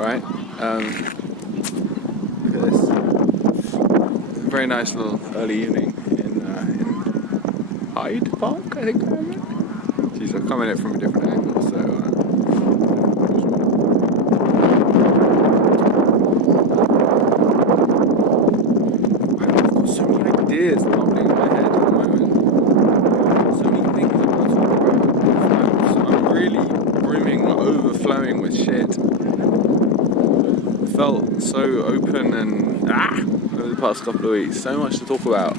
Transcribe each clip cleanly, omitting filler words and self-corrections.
right? Look at this. Very nice little early evening in Hyde Park, I think I am. Jeez, I'm coming at it from a different angle, so I've got so many ideas popping in my head at the moment. So many things I want to talk about. So I'm really brimming, overflowing with shit. I felt so open and over the past couple of weeks. So much to talk about.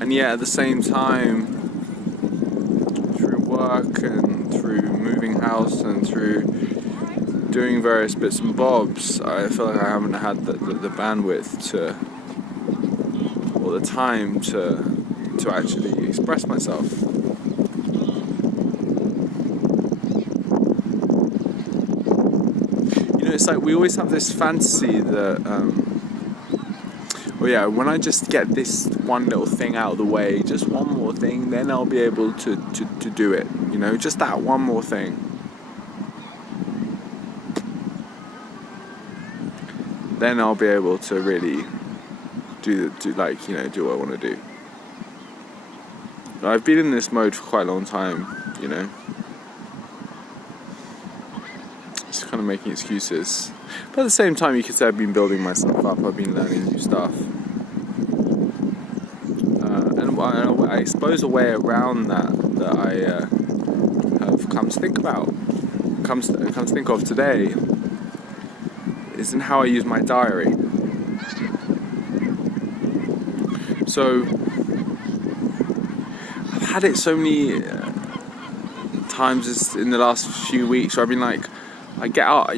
And yet at the same time, through work and through moving house and through doing various bits and bobs, I feel like I haven't had the bandwidth to, or the time to actually express myself. You know, it's like we always have this fantasy that when I just get this one little thing out of the way, just one more thing, then I'll be able to do it, you know, just that one more thing. Then I'll be able to really do what I want to do. I've been in this mode for quite a long time, you know. Just kind of making excuses. But at the same time, you could say I've been building myself up, I've been learning new stuff. And I suppose a way around that I have come to think about, come to think of today, is in how I use my diary. So, I've had it so many times in the last few weeks where I've been like, I get up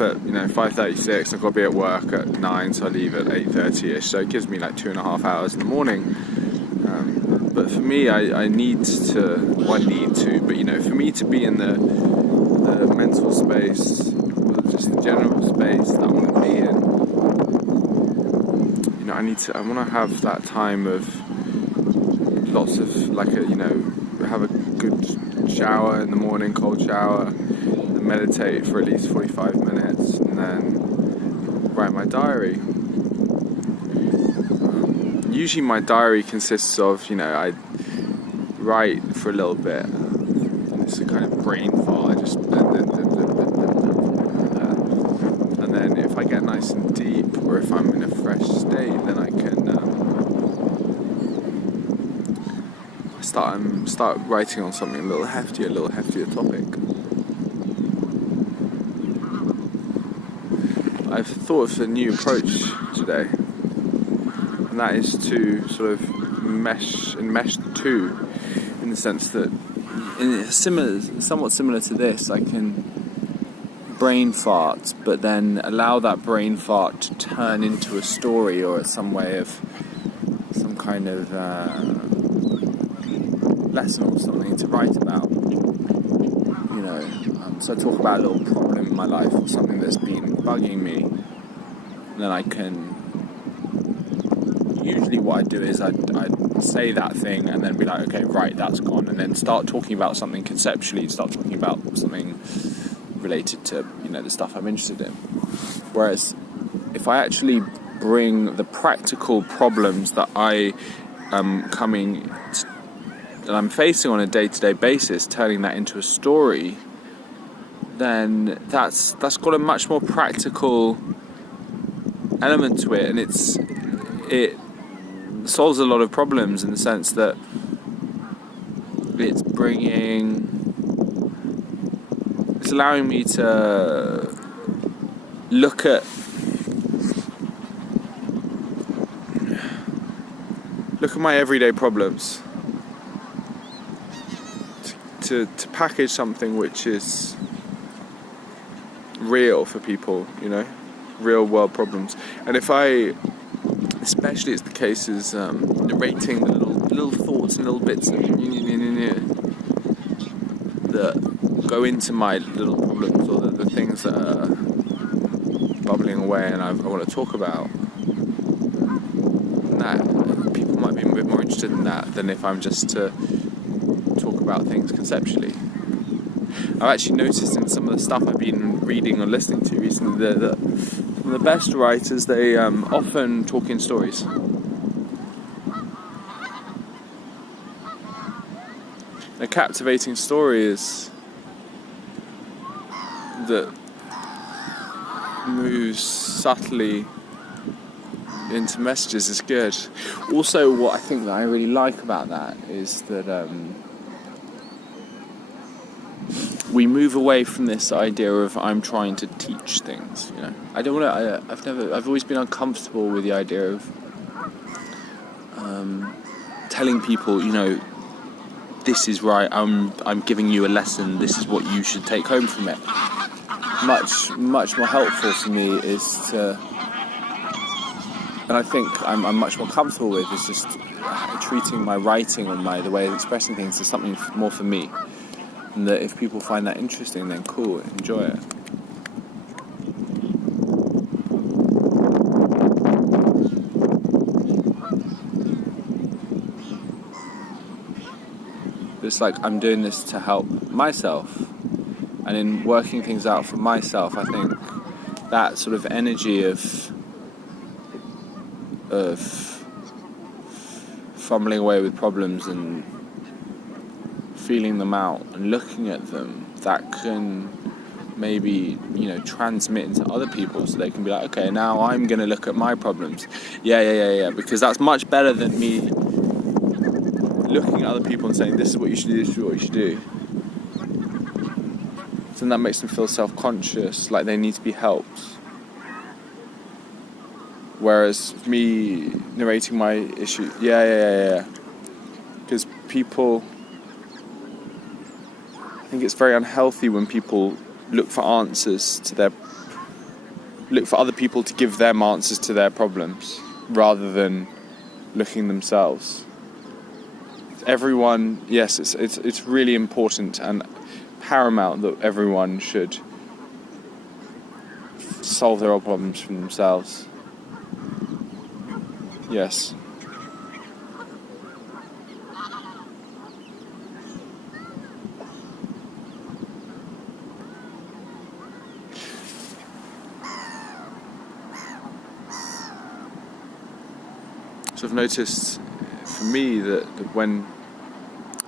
at 5:36. I've got to be at work at 9, so I leave at 8:30ish. So it gives me like 2.5 hours in the morning. But for me, I need to, but you know, for me to be in the mental space, or just the general space that I want to be in, you know, I want to have that time of lots of have a good shower in the morning, cold shower. Meditate for at least 45 minutes and then write my diary. Usually my diary consists of, you know, I write for a little bit and it's a kind of brain fart. I just and then if I get nice and deep or if I'm in a fresh state, then I can start writing on something a little heftier topic. I've thought of a new approach today, and that is to sort of mesh the two, in the sense that, somewhat similar to this, I can brain fart, but then allow that brain fart to turn into a story or some kind of lesson or something to write about. You know, so I talk about a little problem in my life or something that's been bugging me, and then I can, usually what I do is I say that thing and then be like, okay, right, that's gone, and then start talking about something conceptually, start talking about something related to, you know, the stuff I'm interested in. Whereas if I actually bring the practical problems that I am that I'm facing on a day-to-day basis, turning that into a story, then that's got a much more practical element to it, and it solves a lot of problems in the sense that it's allowing me to look at my everyday problems, to package something which is real for people, you know, real world problems. And if especially it's the case is narrating the little thoughts and little bits that go into my little problems, or the things that are bubbling away and I want to talk about. And that people might be a bit more interested in that than if I'm just to talk about things conceptually. I've actually noticed in some of the stuff I've been reading or listening to recently that some of the best writers, they often talk in stories. A captivating story is that moves subtly into messages is good. Also, what I think that I really like about that is that we move away from this idea of I'm trying to teach things. You know, I don't want to. I've always been uncomfortable with the idea of telling people, you know, this is right. I'm giving you a lesson. This is what you should take home from it. Much more helpful for me is to. And I think I'm much more comfortable with is just treating my writing and the way of expressing things as something more for me. And that if people find that interesting, then cool, enjoy it. It's like I'm doing this to help myself. And in working things out for myself, I think that sort of energy of fumbling away with problems and feeling them out and looking at them, that can maybe, you know, transmit into other people so they can be like, okay, now I'm going to look at my problems. Yeah, because that's much better than me looking at other people and saying, this is what you should do, this is what you should do. So then that makes them feel self-conscious, like they need to be helped. Whereas me narrating my issue, because people, I think it's very unhealthy when people look for answers to look for other people to give them answers to their problems, rather than looking themselves. Everyone, yes, it's really important and paramount that everyone should solve their own problems for themselves. Yes. So I've noticed for me that when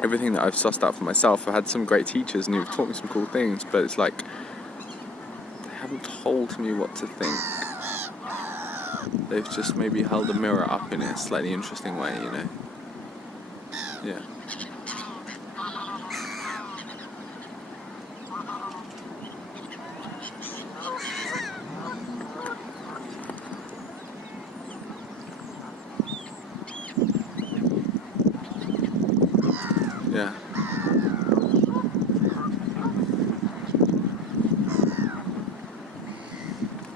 everything that I've sussed out for myself, I had some great teachers and who've taught me some cool things, but it's like they haven't told me what to think. They've just maybe held a mirror up in a slightly interesting way, you know. Yeah. Yeah.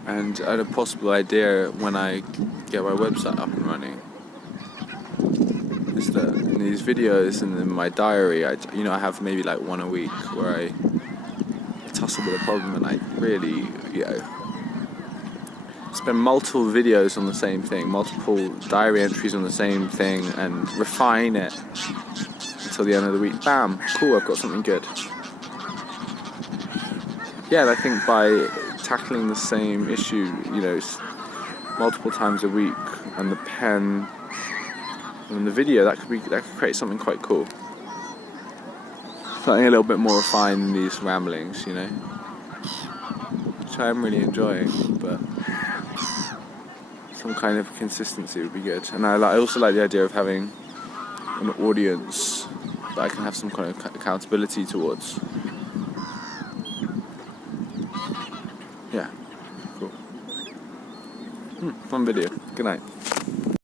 And I had a possible idea when I get my website up and running. Is that in these videos and in my diary, I have maybe like one a week where I tussle with a problem and I really, spend multiple videos on the same thing, multiple diary entries on the same thing, and refine it until the end of the week. Bam, cool, I've got something good. Yeah, and I think by tackling the same issue, multiple times a week, and the pen and the video, that could create something quite cool. Something a little bit more refined than these ramblings, which I'm really enjoying, but some kind of consistency would be good. And I also like the idea of having an audience that I can have some kind of accountability towards. Yeah, cool. Fun video. Good night.